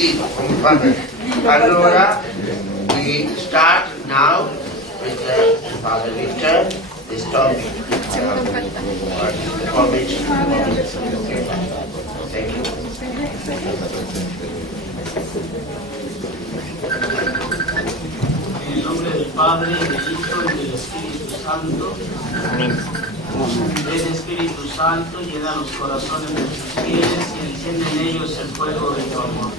Ottimo, allora, we start now with Father Victor, this topic. Thank you. En el nombre del Padre, del Hijo y del Espíritu Santo. Amén. Ven Espíritu Santo, llena los corazones de tus fieles y enciende en ellos el fuego de tu amor.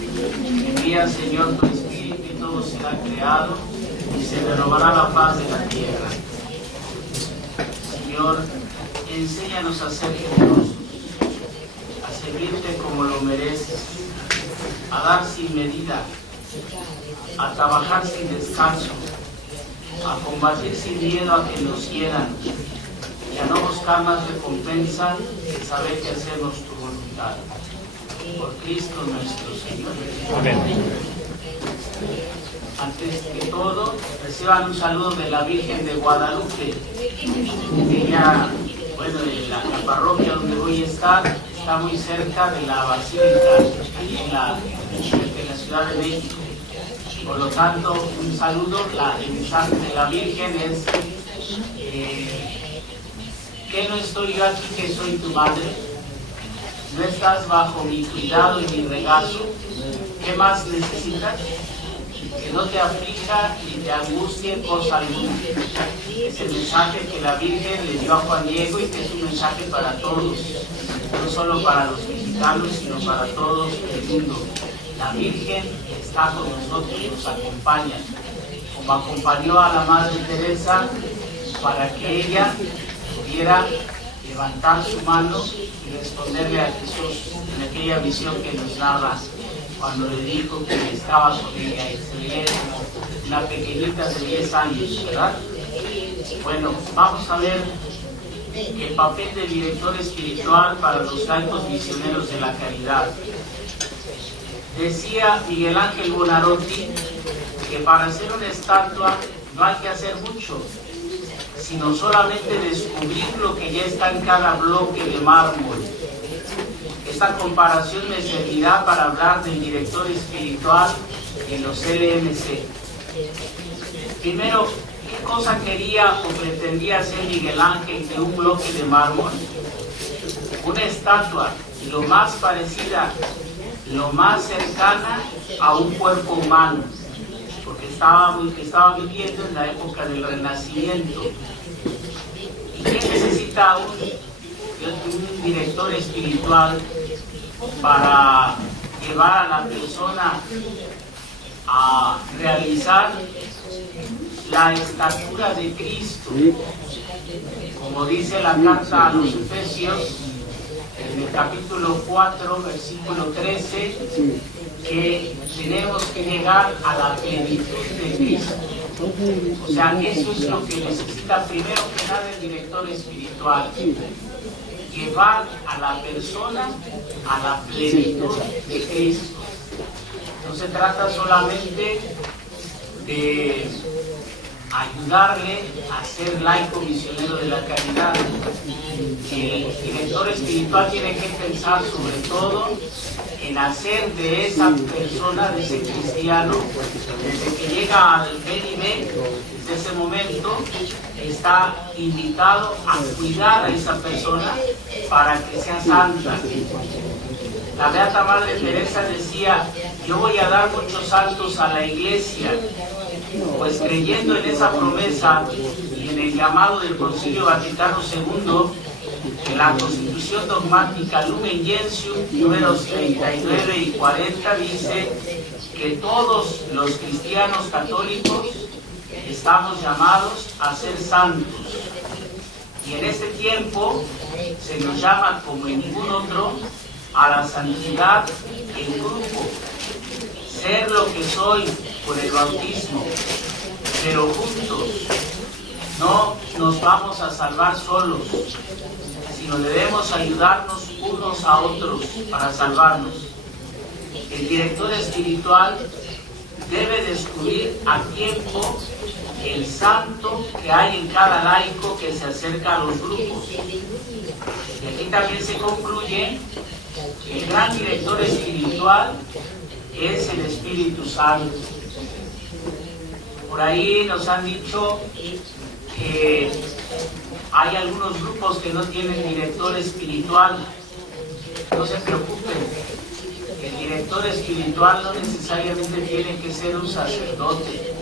Envía, Señor, tu Espíritu y todo será creado y se renovará la paz de la tierra. Señor, enséñanos a ser generosos, a servirte como lo mereces, a dar sin medida, a trabajar sin descanso, a combatir sin miedo a que nos hieran y a no buscar más recompensa que saber que hacemos tu voluntad. Por Cristo nuestro Señor. Amén. Antes que todo, reciban un saludo de la Virgen de Guadalupe. Ella, bueno, la parroquia donde voy a estar está muy cerca de la Basílica, en la Ciudad de México. Por lo tanto, un saludo. El mensaje de la Virgen es que no estoy yo aquí, que soy tu madre. No estás bajo mi cuidado y mi regazo. ¿Qué más necesitas? Que no te aflija ni te angustie cosa alguna. Es el mensaje que la Virgen le dio a Juan Diego y que es un mensaje para todos, no solo para los mexicanos, sino para todos el mundo. La Virgen está con nosotros, nos acompaña, como acompañó a la Madre Teresa para que ella pudiera levantar su mano y responderle a Jesús en aquella visión que nos narra cuando le dijo que estaba con ella y se veía como una pequeñita de 10 años, ¿verdad? Bueno, vamos a ver el papel del director espiritual para los laicos misioneros de la caridad. Decía Miguel Ángel Buonarroti que para hacer una estatua no hay que hacer mucho, sino solamente descubrir lo que ya está en cada bloque de mármol. Esta comparación me servirá para hablar del director espiritual en los LMC. Primero, ¿qué cosa quería o pretendía hacer Miguel Ángel de un bloque de mármol? Una estatua lo más parecida, lo más cercana a un cuerpo humano, porque estaba viviendo en la época del Renacimiento. ¿Y qué necesita un director espiritual para llevar a la persona a realizar la estatura de Cristo? Como dice la carta a los Efesios, en el capítulo 4, versículo 13, que tenemos que llegar a la plenitud de Cristo. O sea, eso es lo que necesita primero que nada el director espiritual. Llevar a la persona a la plenitud de Cristo. No se trata solamente de ayudarle a ser laico misionero de la caridad. El director espiritual tiene que pensar sobre todo en hacer de esa persona, de ese cristiano, desde que llega al PNB, desde ese momento, está invitado a cuidar a esa persona para que sea santa. La Beata Madre Teresa decía: yo voy a dar muchos santos a la iglesia, pues creyendo en esa promesa y en el llamado del Concilio Vaticano II, en la Constitución Dogmática Lumen Gentium, números 39 y 40, dice que todos los cristianos católicos estamos llamados a ser santos. Y en este tiempo se nos llama, como en ningún otro, a la santidad en grupo. Ser lo que soy por el bautismo, pero juntos. No nos vamos a salvar solos, sino debemos ayudarnos unos a otros para salvarnos. El director espiritual debe descubrir a tiempo el santo que hay en cada laico que se acerca a los grupos. Y aquí también se concluye que el gran director espiritual es el Espíritu Santo. Por ahí nos han dicho que hay algunos grupos que no tienen director espiritual. No se preocupen, el director espiritual no necesariamente tiene que ser un sacerdote.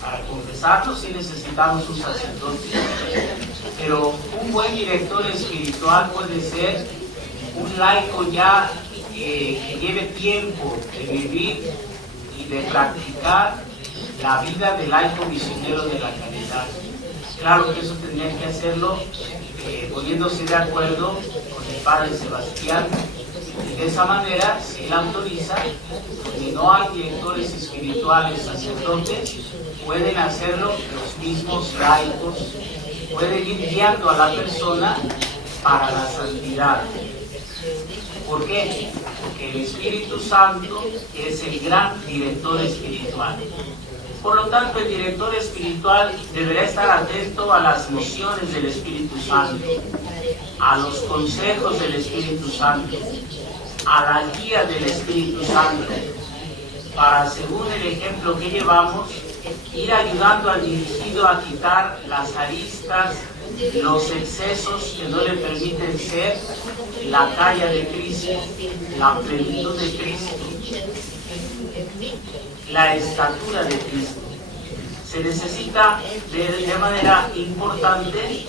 Para confesarlo sí necesitamos un sacerdote, pero un buen director espiritual puede ser un laico ya que lleve tiempo de vivir y de practicar la vida del laico misionero de la caridad. Claro que eso tendría que hacerlo poniéndose de acuerdo con el padre Sebastián, y de esa manera, si él autoriza, donde no hay directores espirituales sacerdotes, pueden hacerlo los mismos laicos, pueden ir guiando a la persona para la santidad. ¿Por qué? Porque el Espíritu Santo es el gran director espiritual. Por lo tanto, el director espiritual deberá estar atento a las mociones del Espíritu Santo, a los consejos del Espíritu Santo, a la guía del Espíritu Santo, para, según el ejemplo que llevamos, ir ayudando al dirigido a quitar las aristas, los excesos que no le permiten ser la talla de Cristo, la plenitud de Cristo, la estatura de Cristo. Se necesita de manera importante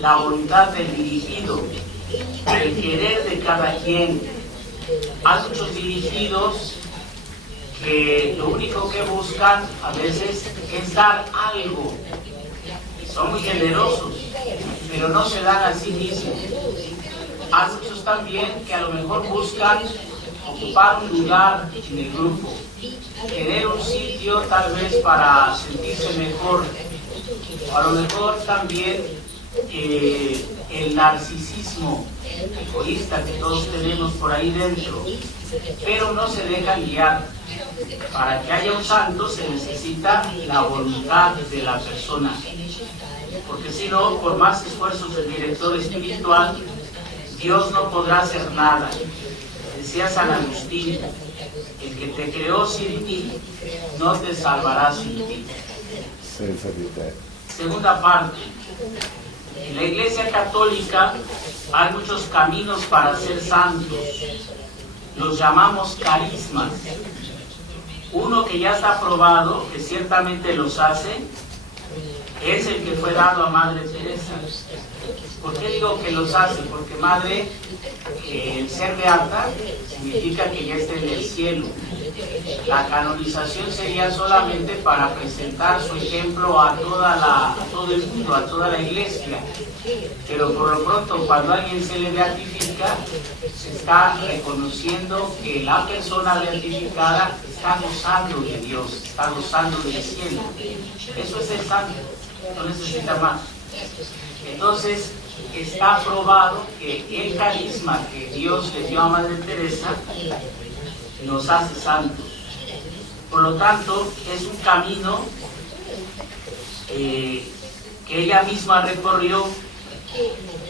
la voluntad del dirigido, el querer de cada quien. Hay muchos dirigidos que lo único que buscan a veces es dar algo. Son muy generosos, pero no se dan a sí mismos. Hay muchos también que a lo mejor buscan ocupar un lugar en el grupo, tener un sitio tal vez para sentirse mejor, o a lo mejor también el narcisismo egoísta que todos tenemos por ahí dentro, pero no se dejan guiar. Para que haya un santo se necesita la voluntad de la persona, porque si no, por más esfuerzos del director espiritual, Dios no podrá hacer nada. Decía San Agustín, el que te creó sin ti, no te salvará sin ti. Segunda parte. En la Iglesia Católica hay muchos caminos para ser santos. Los llamamos carismas. Uno que ya está probado, que ciertamente los hace, es el que fue dado a Madre Teresa. ¿Por qué digo que los hace? Porque Madre, el ser beata, significa que ya está en el cielo. La canonización sería solamente para presentar su ejemplo a todo el mundo, a toda la Iglesia. Pero por lo pronto, cuando a alguien se le beatifica, se está reconociendo que la persona beatificada está gozando de Dios, está gozando del cielo. Eso es el santo, no necesita más. Entonces, está probado que el carisma que Dios le dio a Madre Teresa nos hace santos. Por lo tanto, es un camino que ella misma recorrió,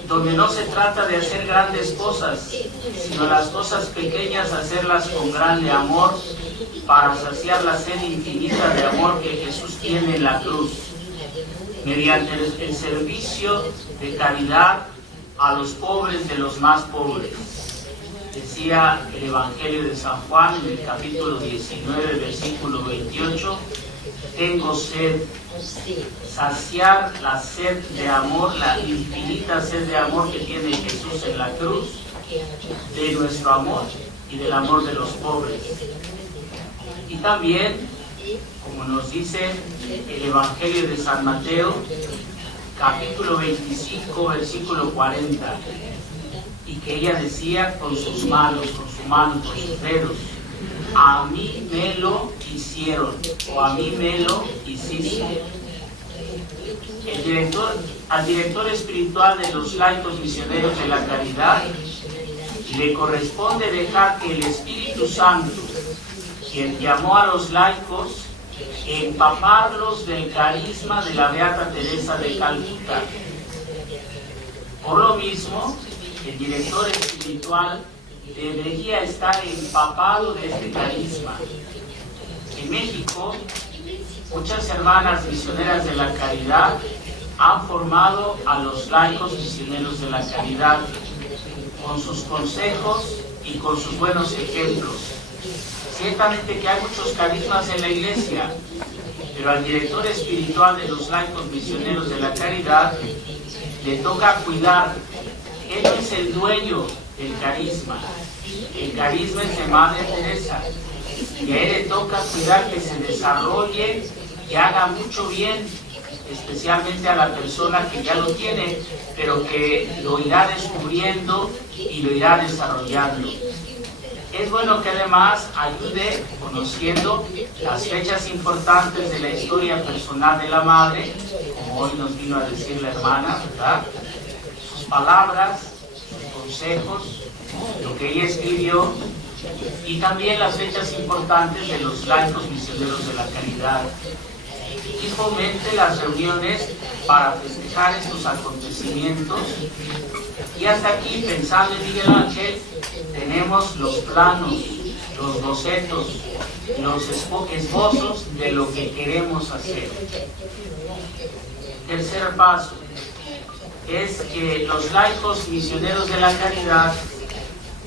donde no se trata de hacer grandes cosas, sino las cosas pequeñas hacerlas con grande amor, para saciar la sed infinita de amor que Jesús tiene en la cruz, mediante el servicio de caridad a los pobres de los más pobres. Decía el Evangelio de San Juan en el capítulo 19, versículo 28, tengo sed. Saciar la sed de amor, la infinita sed de amor que tiene Jesús en la cruz, de nuestro amor y del amor de los pobres. Y también, como nos dice el Evangelio de San Mateo, capítulo 25, versículo 40, y que ella decía con sus manos, con su mano, con sus dedos, a mí me lo hicieron, o a mí me lo hiciste. Al director espiritual de los laicos misioneros de la caridad le corresponde dejar que el Espíritu Santo, quien llamó a los laicos, empaparlos del carisma de la Beata Teresa de Calcuta. Por lo mismo, el director espiritual debería estar empapado de este carisma. En México, muchas hermanas misioneras de la caridad han formado a los laicos misioneros de la caridad con sus consejos y con sus buenos ejemplos. Ciertamente que hay muchos carismas en la iglesia, pero al director espiritual de los laicos misioneros de la caridad le toca cuidar. Él no es el dueño del carisma. El carisma es de Madre Teresa. Y a él le toca cuidar que se desarrolle y haga mucho bien, especialmente a la persona que ya lo tiene, pero que lo irá descubriendo y lo irá desarrollando. Es bueno que además ayude conociendo las fechas importantes de la historia personal de la Madre, como hoy nos vino a decir la hermana, ¿verdad? Sus palabras, sus consejos, lo que ella escribió, y también las fechas importantes de los laicos misioneros de la caridad. Y fomente las reuniones para festejar estos acontecimientos. Y hasta aquí, pensando en Miguel Ángel, tenemos los planos, los bocetos, los esbozos de lo que queremos hacer. Tercer paso es que los laicos misioneros de la caridad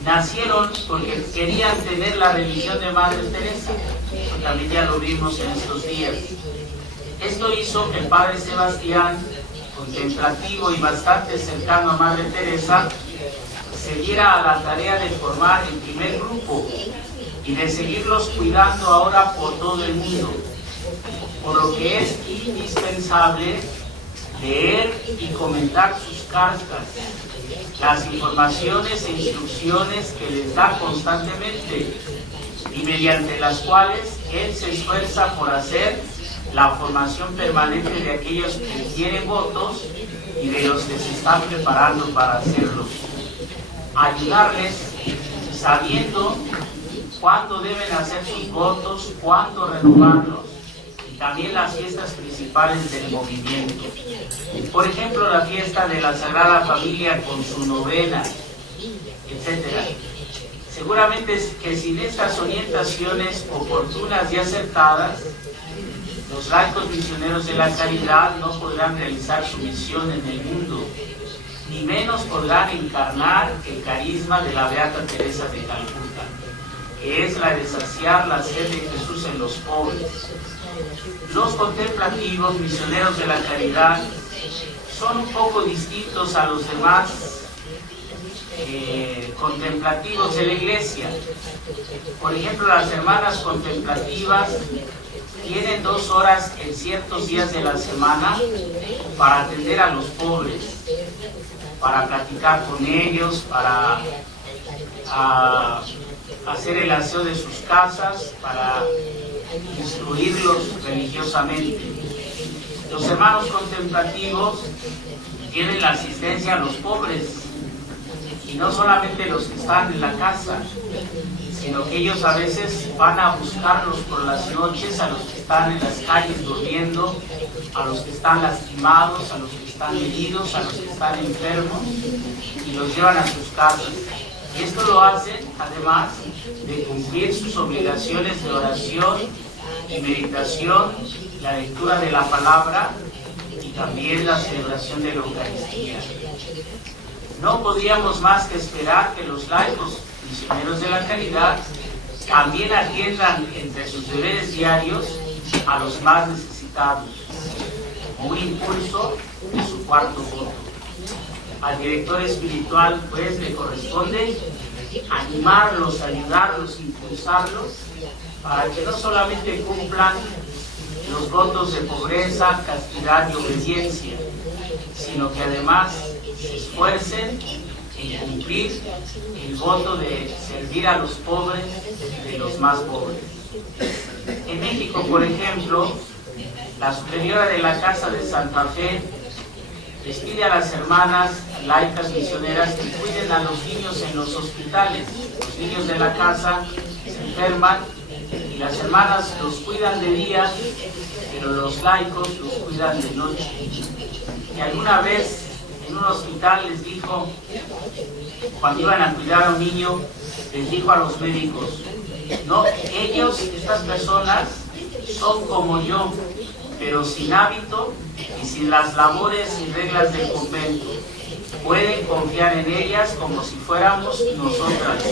nacieron porque querían tener la religión de Madre Teresa. Eso también ya lo vimos en estos días. Esto hizo que el Padre Sebastián, contemplativo y bastante cercano a Madre Teresa, se diera a la tarea de formar el primer grupo y de seguirlos cuidando ahora por todo el mundo, por lo que es indispensable leer y comentar sus cartas, las informaciones e instrucciones que les da constantemente y mediante las cuales él se esfuerza por hacer la formación permanente de aquellos que tienen votos y de los que se están preparando para hacerlos. Ayudarles sabiendo cuándo deben hacer sus votos, cuándo renovarlos, y también las fiestas principales del movimiento. Por ejemplo, la fiesta de la Sagrada Familia con su novena, etc. Seguramente que sin estas orientaciones oportunas y acertadas, los laicos misioneros de la caridad no podrán realizar su misión en el mundo, ni menos podrán encarnar el carisma de la Beata Teresa de Calcuta, que es la de saciar la sed de Jesús en los pobres. Los contemplativos misioneros de la caridad son un poco distintos a los demás contemplativos de la iglesia. Por ejemplo, las hermanas contemplativas tienen 2 horas en ciertos días de la semana para atender a los pobres, para platicar con ellos, para hacer el aseo de sus casas, para instruirlos religiosamente. Los hermanos contemplativos tienen la asistencia a los pobres, y no solamente los que están en la casa, sino que ellos a veces van a buscarlos por las noches, a los que están en las calles durmiendo, a los que están lastimados, a los que están heridos, a los que están enfermos, y los llevan a sus casas. Y esto lo hacen, además de cumplir sus obligaciones de oración y meditación, la lectura de la palabra y también la celebración de la Eucaristía. No podríamos más que esperar que los laicos misioneros de la caridad también atiendan entre sus deberes diarios a los más necesitados, como un impulso de su cuarto voto. Al director espiritual, pues, le corresponde animarlos, ayudarlos, impulsarlos, para que no solamente cumplan los votos de pobreza, castidad y obediencia, sino que además se esfuercen en cumplir el voto de servir a los pobres, de los más pobres. En México, por ejemplo, la superiora de la Casa de Santa Fe les pide a las hermanas laicas misioneras que cuiden a los niños en los hospitales. Los niños de la casa se enferman y las hermanas los cuidan de día, pero los laicos los cuidan de noche. Y alguna vez en un hospital hospital les dijo, cuando iban a cuidar a un niño, les dijo a los médicos, no, ellos, estas personas, son como yo, pero sin hábito y sin las labores y reglas del convento. Pueden confiar en ellas como si fuéramos nosotras.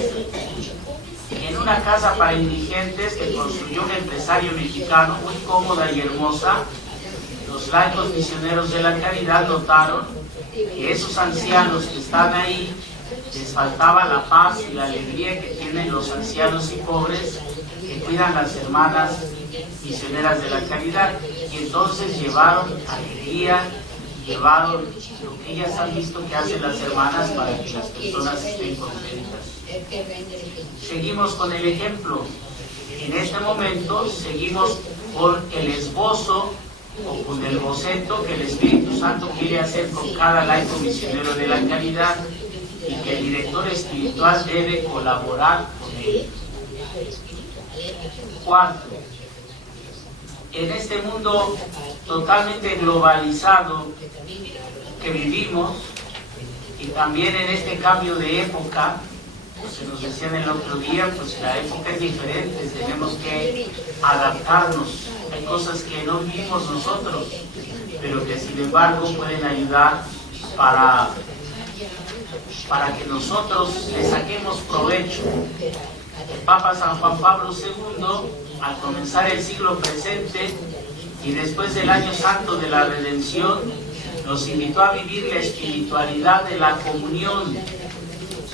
En una casa para indigentes que construyó un empresario mexicano muy cómoda y hermosa, los laicos misioneros de la caridad notaron que esos ancianos que están ahí les faltaba la paz y la alegría que tienen los ancianos y pobres que cuidan las hermanas misioneras de la caridad, y entonces llevaron alegría, llevaron lo que ellas han visto que hacen las hermanas para que las personas estén contentas. Seguimos con el ejemplo. En este momento seguimos con el esbozo o con el boceto que el Espíritu Santo quiere hacer con cada laico misionero de la caridad y que el director espiritual debe colaborar con él. Cuarto, en este mundo totalmente globalizado que vivimos y también en este cambio de época, se nos decían el otro día, pues la época es diferente, tenemos que adaptarnos. Hay cosas que no vivimos nosotros, pero que sin embargo pueden ayudar para que nosotros le saquemos provecho. El Papa San Juan Pablo II, al comenzar el siglo presente y después del año santo de la redención, nos invitó a vivir la espiritualidad de la comunión.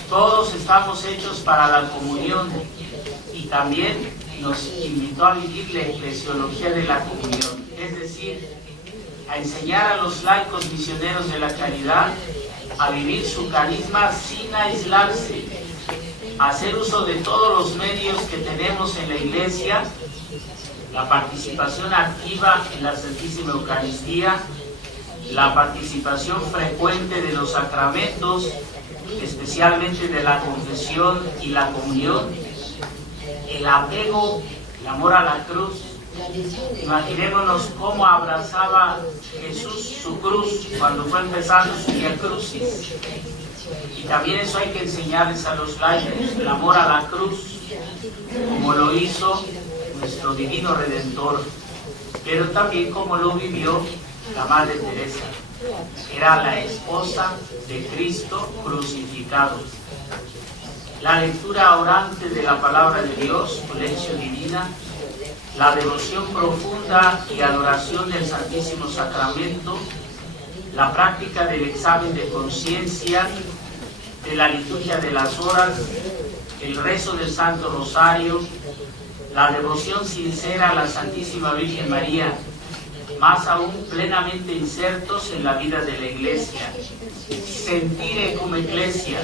Todos estamos hechos para la comunión, y también nos invitó a vivir la eclesiología de la comunión, es decir, a enseñar a los laicos misioneros de la caridad a vivir su carisma sin aislarse, a hacer uso de todos los medios que tenemos en la Iglesia, la participación activa en la Santísima Eucaristía, la participación frecuente de los sacramentos, especialmente de la confesión y la comunión, el apego, el amor a la cruz. Imaginémonos cómo abrazaba Jesús su cruz cuando fue empezando su Vía Crucis. Y también eso hay que enseñarles a los laicos, el amor a la cruz, como lo hizo nuestro divino Redentor, pero también como lo vivió la Madre Teresa. Era la esposa de Cristo crucificado. La lectura orante de la palabra de Dios, lección divina, la devoción profunda y adoración del Santísimo Sacramento, la práctica del examen de conciencia, de la liturgia de las horas, el rezo del Santo Rosario, la devoción sincera a la Santísima Virgen María, más aún plenamente insertos en la vida de la Iglesia, sentire como Iglesia,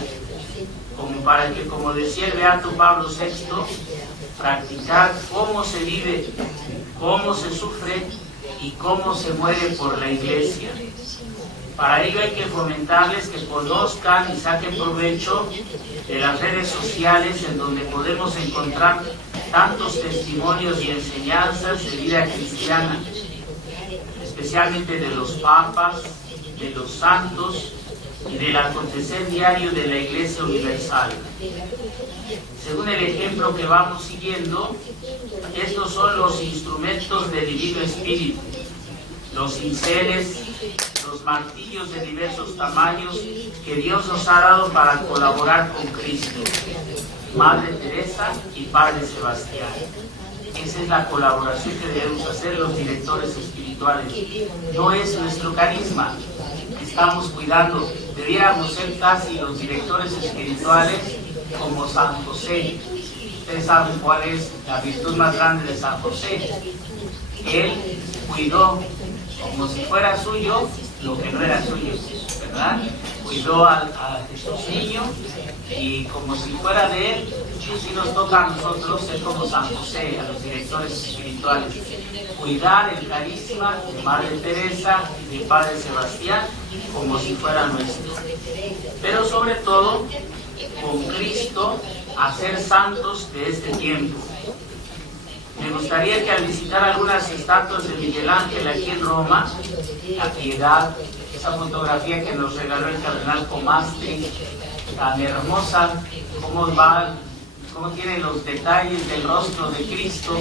como para que, como decía el Beato Pablo VI, practicar cómo se vive, cómo se sufre y cómo se muere por la Iglesia. Para ello hay que fomentarles que conozcan y saquen provecho de las redes sociales, en donde podemos encontrar tantos testimonios y enseñanzas de vida cristiana, especialmente de los papas, de los santos y del acontecer diario de la Iglesia Universal. Según el ejemplo que vamos siguiendo, estos son los instrumentos del Divino Espíritu, los cinceles, los martillos de diversos tamaños que Dios nos ha dado para colaborar con Cristo, Madre Teresa y Padre Sebastián. Esa es la colaboración que debemos hacer los directores espirituales. No es nuestro carisma, estamos cuidando. Debiéramos ser casi los directores espirituales como San José. Ustedes saben cuál es la virtud más grande de San José. Él cuidó como si fuera suyo lo que no era suyo, ¿verdad? Cuidó a Jesús niño, y como si fuera de él, así nos toca a nosotros ser como San José, a los directores espirituales, cuidar el carisma de Madre Teresa y de Padre Sebastián como si fuera nuestro, pero sobre todo con Cristo hacer santos de este tiempo. Me gustaría que al visitar algunas estatuas de Miguel Ángel aquí en Roma, la Piedad, esa fotografía que nos regaló el cardenal Comastri, tan hermosa, cómo tiene los detalles del rostro de Cristo.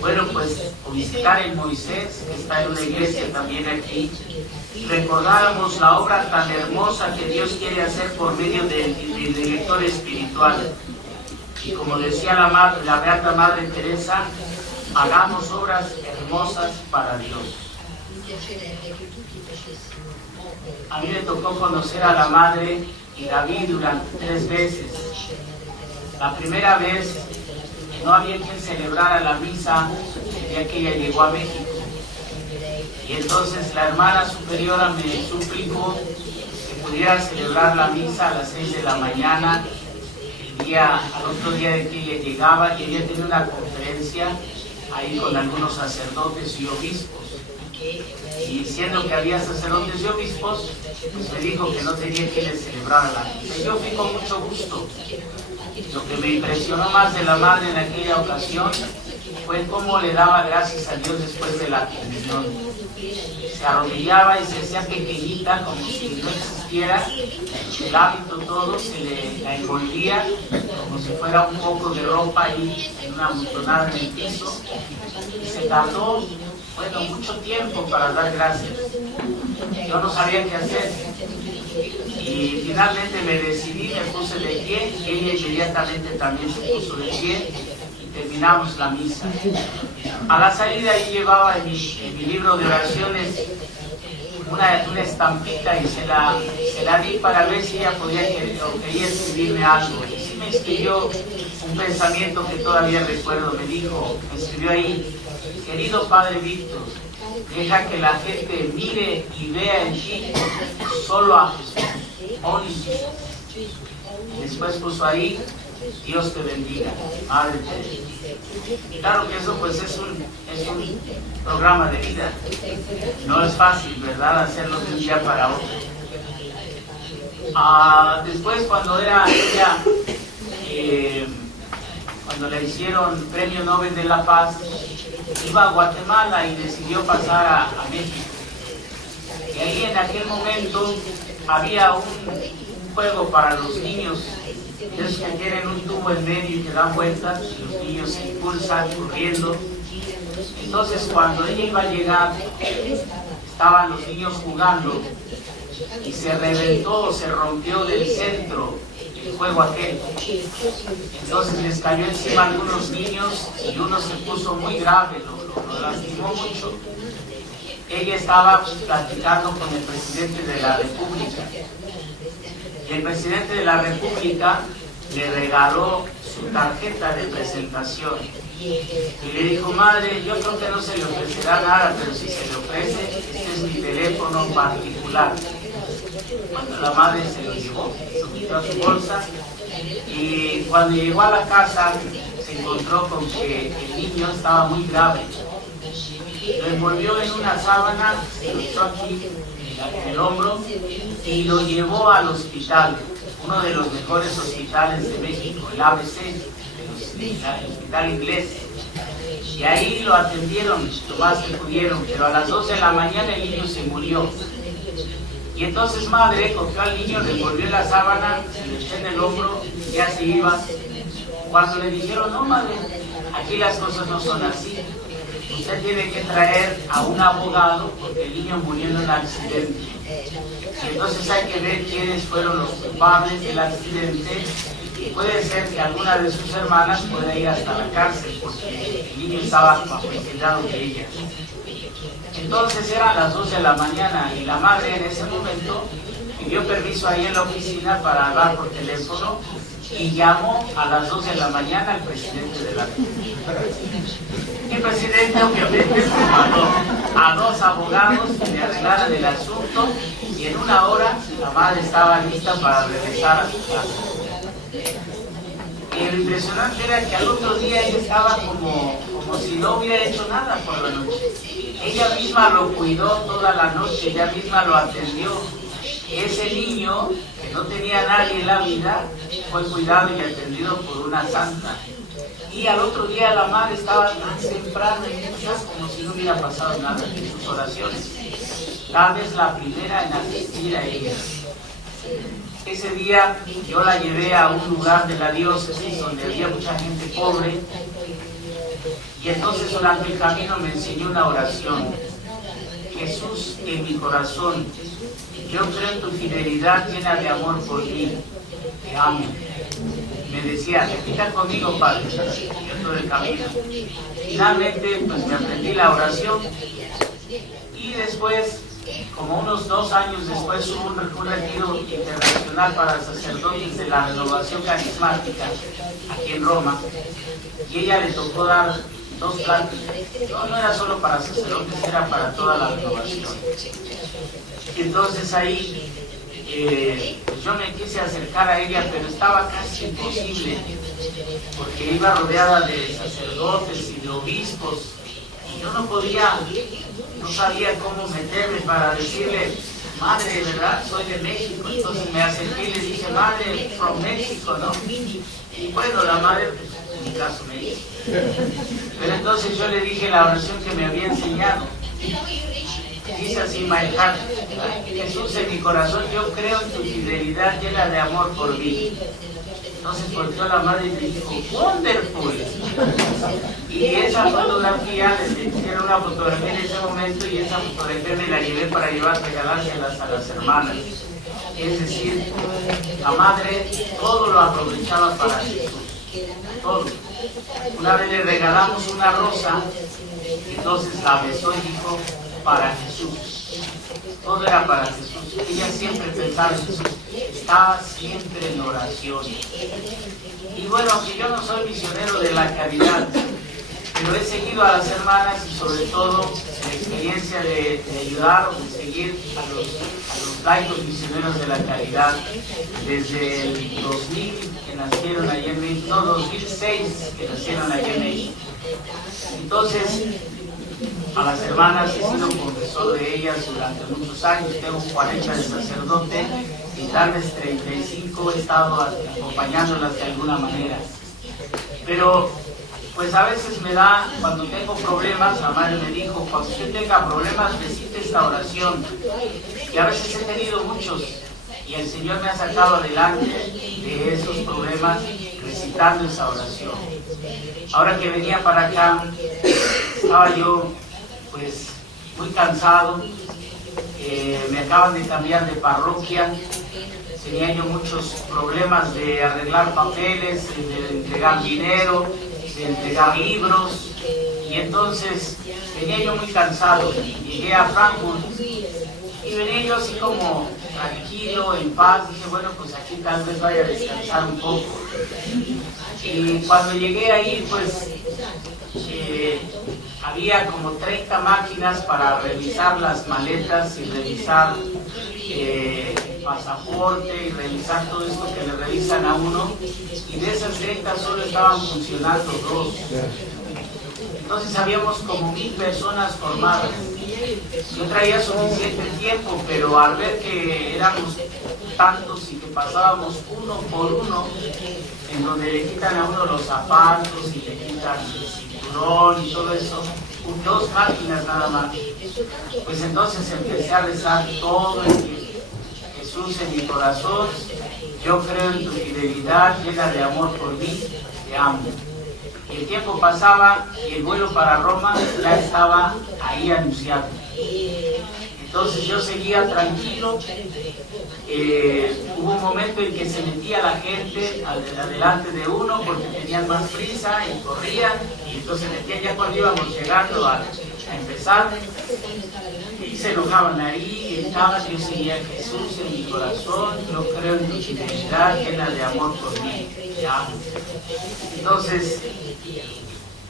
Bueno, pues visitar el Moisés, que está en una iglesia también aquí, recordábamos la obra tan hermosa que Dios quiere hacer por medio del director espiritual. Y como decía la Beata Madre Teresa, hagamos obras hermosas para Dios. A mí me tocó conocer a la Madre y David durante 3 veces. La primera vez no había quien celebrara la misa el día que ella llegó a México. Y entonces la hermana superiora me suplicó que pudiera celebrar la misa a las 6 de la mañana, al otro día de que ella llegaba, y ella tenía una conferencia ahí con algunos sacerdotes y obispos. Y diciendo que había sacerdotes y obispos, pues me dijo que no tenía que ir celebrar la misa. Y yo fui con mucho gusto. Lo que me impresionó más de la Madre en aquella ocasión fue cómo le daba gracias a Dios después de la comunión. Se arrodillaba y se hacía pequeñita, como si no existiera, el hábito todo se le envolvía como si fuera un poco de ropa ahí en una amontonada en el piso, y se tardó, bueno, mucho tiempo para dar gracias. Yo no sabía qué hacer, y finalmente me decidí, me puse de pie, y ella inmediatamente también se puso de pie, y terminamos la misa. A la salida ahí llevaba en mi libro de oraciones una estampita, y se la di para ver si ella quería escribirme algo. Y sí me escribió un pensamiento que todavía recuerdo. Me escribió ahí: querido Padre Víctor, deja que la gente mire y vea en ti solo a Jesús. Only Jesus. Y después puso ahí: Dios te bendiga, Madre Teresa. Claro que eso pues es un programa de vida. No es fácil, ¿verdad?, hacerlo de un día para otro. Después, cuando era ella, cuando le hicieron Premio Nobel de la Paz, iba a Guatemala y decidió pasar a México. Y ahí en aquel momento había un juego para los niños, esos que tienen un tubo en medio y que dan vueltas, y los niños se impulsan corriendo. Entonces, cuando ella iba a llegar, estaban los niños jugando y se reventó, se rompió del centro el juego aquel. Entonces les cayó encima a algunos niños y uno se puso muy grave, lo lastimó mucho. Ella estaba platicando con el presidente de la República, y el presidente de la República le regaló su tarjeta de presentación y le dijo: madre, yo creo que no se le ofrecerá nada, pero si se le ofrece, este es mi teléfono particular. Cuando la madre se lo llevó, lo metió a su bolsa, y cuando llegó a la casa se encontró con que el niño estaba muy grave. Lo envolvió en una sábana, se lo echó aquí en el hombro y lo llevó al hospital, uno de los mejores hospitales de México, el ABC, el hospital inglés. Y ahí lo atendieron lo más que pudieron, pero a las 12 de la mañana el niño se murió. Y entonces madre cogió al niño, le envolvió la sábana, se lo echó en el hombro, ya se iba. Cuando le dijeron: no madre, aquí las cosas no son así, usted tiene que traer a un abogado porque el niño murió en un accidente. Y entonces hay que ver quiénes fueron los culpables del accidente, y puede ser que alguna de sus hermanas pueda ir hasta la cárcel porque el niño estaba bajo el cuidado de ella. Entonces eran las 2 de la mañana y la madre en ese momento pidió permiso ahí en la oficina para hablar por teléfono y llamó a las 2 de la mañana al presidente de la República. El presidente obviamente mandó a 2 abogados que le arreglaran el asunto, y en 1 hora la madre estaba lista para regresar a su casa. Y lo impresionante era que al otro día ella estaba como si no hubiera hecho nada por la noche. Ella misma lo cuidó toda la noche, ella misma lo atendió. Ese niño, que no tenía nadie en la vida, fue cuidado y atendido por una santa. Y al otro día la madre estaba tan temprano en Dios como si no hubiera pasado nada en sus oraciones. tal vez la primera en asistir a ella. Ese día yo la llevé a un lugar de la diócesis donde había mucha gente pobre, y entonces durante el camino me enseñó una oración. Jesús, en mi corazón, yo creo en tu fidelidad llena de amor por mí, te amo. Me decía, repita conmigo, Padre, yo todo el camino. Finalmente, pues me aprendí la oración, y después, como unos 2 años después, hubo un retiro internacional para sacerdotes de la Renovación Carismática aquí en Roma, y ella le tocó dar 2 pláticas. No era solo para sacerdotes, era para toda la renovación. Y entonces ahí yo me quise acercar a ella, pero estaba casi imposible, porque iba rodeada de sacerdotes y de obispos, y yo no sabía cómo meterme para decirle, madre, ¿verdad? Soy de México. Entonces me acerqué y le dije, madre, from México, ¿no? Y bueno, la madre, pues, en mi caso me dice. Pero entonces yo le dije la oración que me había enseñado. Dice así, my heart, Jesús, en mi corazón, yo creo en tu fidelidad llena de amor por mí. Entonces volteó la madre y me dijo, wonderful. Y esa fotografía, les hicieron una fotografía en ese momento, y esa fotografía me la llevé para regalárselas a las hermanas. Es decir, la madre todo lo aprovechaba para Jesús, todo. Una vez le regalamos una rosa, entonces la besó y dijo, para Jesús. Todo era para Jesús. Ella siempre pensaba en Jesús, estaba siempre en oración. Y bueno, aunque yo no soy misionero de la caridad, pero he seguido a las hermanas, y sobre todo la experiencia de ayudar o de seguir a los laicos misioneros de la caridad desde el 2000 que nacieron allá en México, no, 2006 que nacieron allá en México. Entonces, a las hermanas he sido confesor de ellas durante muchos años. Tengo 40 de sacerdote y tal vez 35 he estado acompañándolas de alguna manera. Pero pues a veces me da, cuando tengo problemas, la madre me dijo, cuando usted tenga problemas, recite esta oración. Y a veces he tenido muchos, y el Señor me ha sacado adelante de esos problemas recitando esa oración. Ahora que venía para acá, estaba yo pues muy cansado, me acaban de cambiar de parroquia, tenía yo muchos problemas de arreglar papeles, de entregar dinero, de entregar libros, y entonces venía yo muy cansado. Llegué a Frankfurt y venía yo así como tranquilo, en paz. Dije, bueno, pues aquí tal vez vaya a descansar un poco. Y cuando llegué ahí, pues había como 30 máquinas para revisar las maletas y revisar pasaporte y revisar todo esto que le revisan a uno, y de esas 30 solo estaban funcionando 2. Entonces habíamos como 1000 personas formadas. Yo traía suficiente tiempo, pero al ver que éramos tantos y que pasábamos uno por uno, en donde le quitan a uno los zapatos y le quitan el cinturón y todo eso, 2 máquinas nada más, pues entonces empecé a rezar todo el tiempo. Jesús, en mi corazón, yo creo en tu fidelidad llena de amor por mí, te amo. Y el tiempo pasaba y el vuelo para Roma ya estaba ahí anunciado. Entonces yo seguía tranquilo. Hubo un momento en que se metía la gente adelante de uno porque tenían más prisa y corrían, y entonces se metían ya cuando íbamos llegando a empezar, y se enojaban ahí, gritaban. Yo seguía, Jesús, en mi corazón, yo creo en tu fidelidad llena de amor por mí, te amo. Entonces,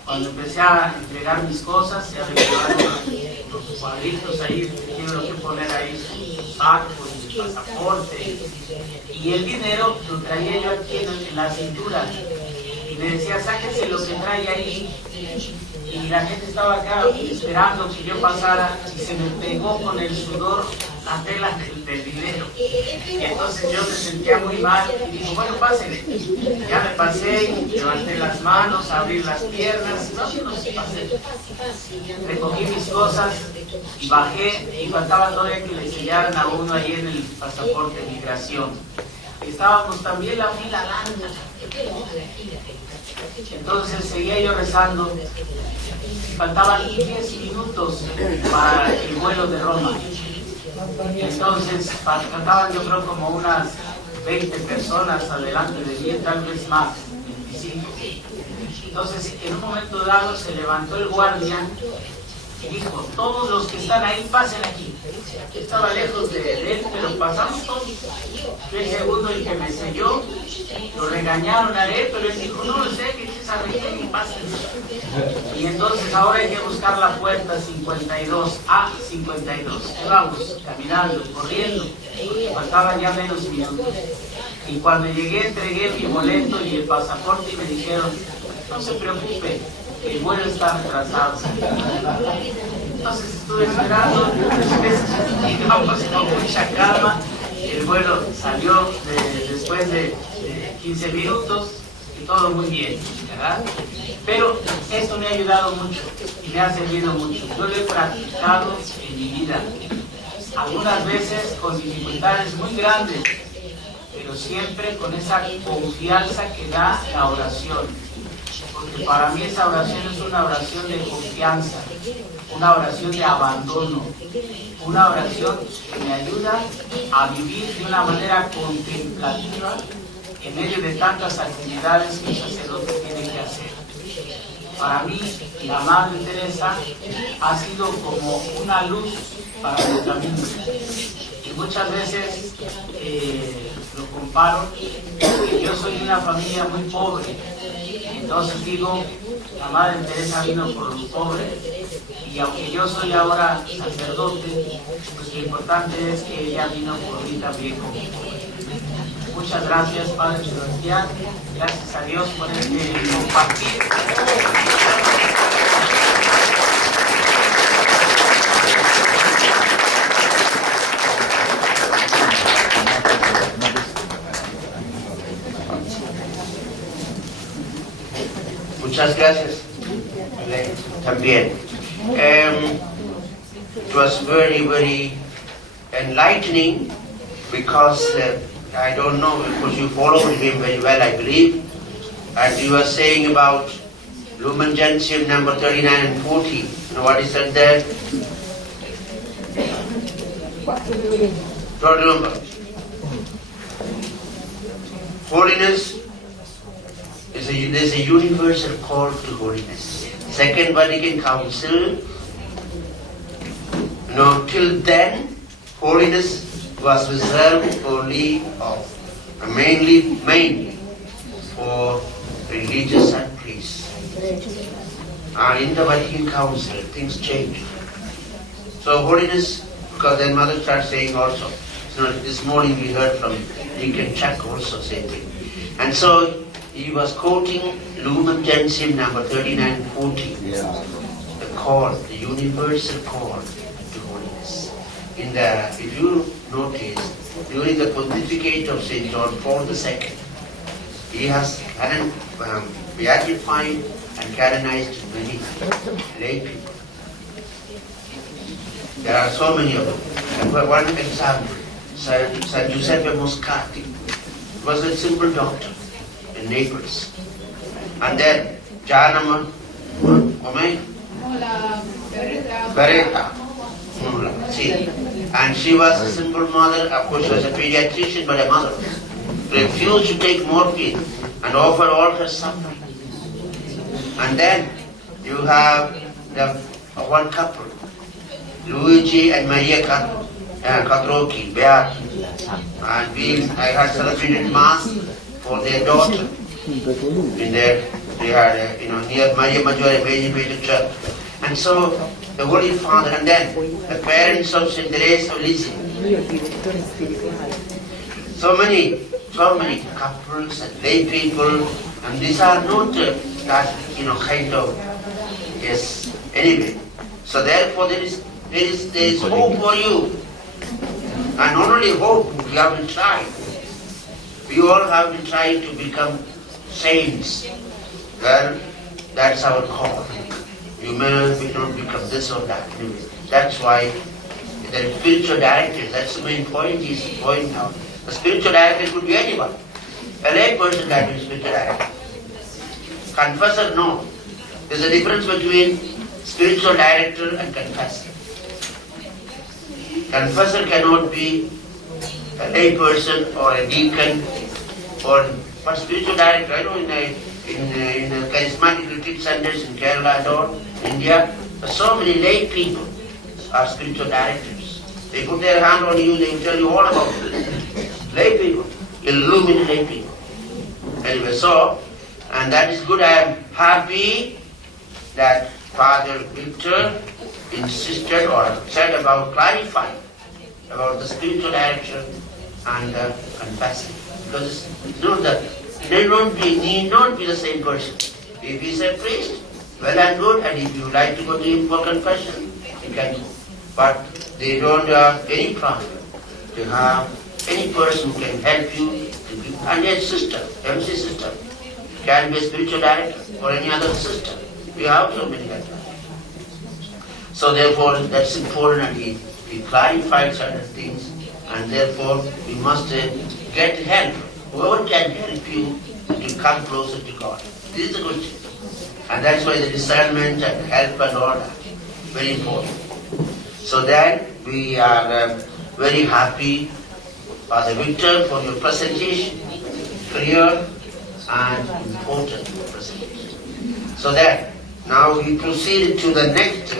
cuando empecé a entregar mis cosas, ya me quedaron los cuadritos ahí, tengo que poner ahí sus sacos, su pasaporte, y el dinero lo traía yo aquí en la cintura, y me decía, sáquese lo que trae ahí. Y la gente estaba acá esperando que yo pasara, y se me pegó con el sudor la tela del dinero. Y entonces yo me sentía muy mal y digo, bueno, pásenle. Ya me pasé, levanté las manos, abrí las piernas, no pasé. Recogí mis cosas y bajé y faltaba todavía que le sellaran a uno ahí en el pasaporte de migración. Estábamos también la fila larga. Entonces seguía yo rezando. Faltaban 10 minutos para el vuelo de Roma. Entonces faltaban yo creo como unas 20 personas adelante de mí, tal vez más, 25. Entonces en un momento dado se levantó el guardia y dijo, todos los que están ahí pasen aquí. Estaba lejos de él, pero pasamos todos. Yo el segundo, el que me selló, lo regañaron a él, pero él dijo, no lo sé, que se arreglen y pasen. Y entonces ahora hay que buscar la puerta 52, A52. Y vamos, caminando, corriendo, porque faltaban ya menos minutos. Y cuando llegué entregué mi boleto y el pasaporte y me dijeron, no se preocupe, el vuelo está retrasado. Entonces estuve esperando, digamos, con mucha calma. El vuelo salió después de 15 minutos y todo muy bien, ¿verdad? Pero esto me ha ayudado mucho y me ha servido mucho. Yo lo he practicado en mi vida. Algunas veces con dificultades muy grandes, pero siempre con esa confianza que da la oración. Porque para mí esa oración es una oración de confianza, una oración de abandono, una oración que me ayuda a vivir de una manera contemplativa en medio de tantas actividades que un sacerdote tiene que hacer. Para mí, la Madre Teresa ha sido como una luz para mi camino. Y muchas veces lo comparo, que yo soy de una familia muy pobre. Entonces digo, la Madre Teresa vino por los pobres, y aunque yo soy ahora sacerdote, pues lo importante es que ella vino por mí también como pobre. Muchas gracias, Padre Sebastián. Gracias a Dios por este compartir. Muchas gracias. También. It was very, very enlightening because I don't know, because you followed him very well, I believe. And you were saying about Lumen Gentium number 39 and 40. You know what is that there? Don't remember. Holiness there's a universal call to holiness. Second Vatican Council, till then, holiness was reserved only mainly for religious and priests. And in the Vatican Council, things changed. So holiness, because then Mother started saying also, this morning we heard from Deacon Chuck also same thing. And so he was quoting Lumen Gentium number 3940, the call, the universal call to holiness. If you notice, during the pontificate of St. John Paul II, he has beatified and canonized many lay people. There are so many of them. And for one example, San Giuseppe Moscati was a simple doctor in Naples. And then Janama Beretta. And she was a simple mother, of course she was a pediatrician, but a mother. Refused to take morphine and offered all her suffering. And then you have the one couple, Luigi and Maria Catrocchi, Beati. And I had celebrated Mass for their daughter. They had, near Maria Maggiore, major church. And so the Holy Father, and then the parents of Saint Teresa of Lisieux. So many couples and lay people, and these are not that kind of yes. Anyway, so therefore there is hope for you. And not only hope, we have been trying. We all have been trying to become saints. Well, that's our call. You may not become this or that. That's why the spiritual director, that's the main point he's pointing out. The spiritual director could be anyone. A lay person can be spiritual director. Confessor, no. There's a difference between spiritual director and confessor. Confessor cannot be a lay person or a deacon or spiritual director. I know in charismatic retreat centers in Kerala and all, India, so many lay people are spiritual directors. They put their hand on you, they will tell you all about it. Lay people, illuminate lay people. Anyway, so, and that is good. I am happy that Father Victor insisted or said about clarifying about the spiritual direction and the confessing. Because it's not that they need not be the same person. If he is a priest, well and good, and if you like to go to him for confession, you can go. But they don't have any problem to have any person who can help you to be, and a sister, MC sister, can be a spiritual director or any other sister. We have so many like that. So therefore, that's important, and he clarified certain things, and therefore we must get help. Whoever can help you to come closer to God. This is a good thing. And that's why the discernment and help and all that, very important. So then we are very happy, Father Victor, for your presentation, clear and important presentation. So then, now we proceed to the next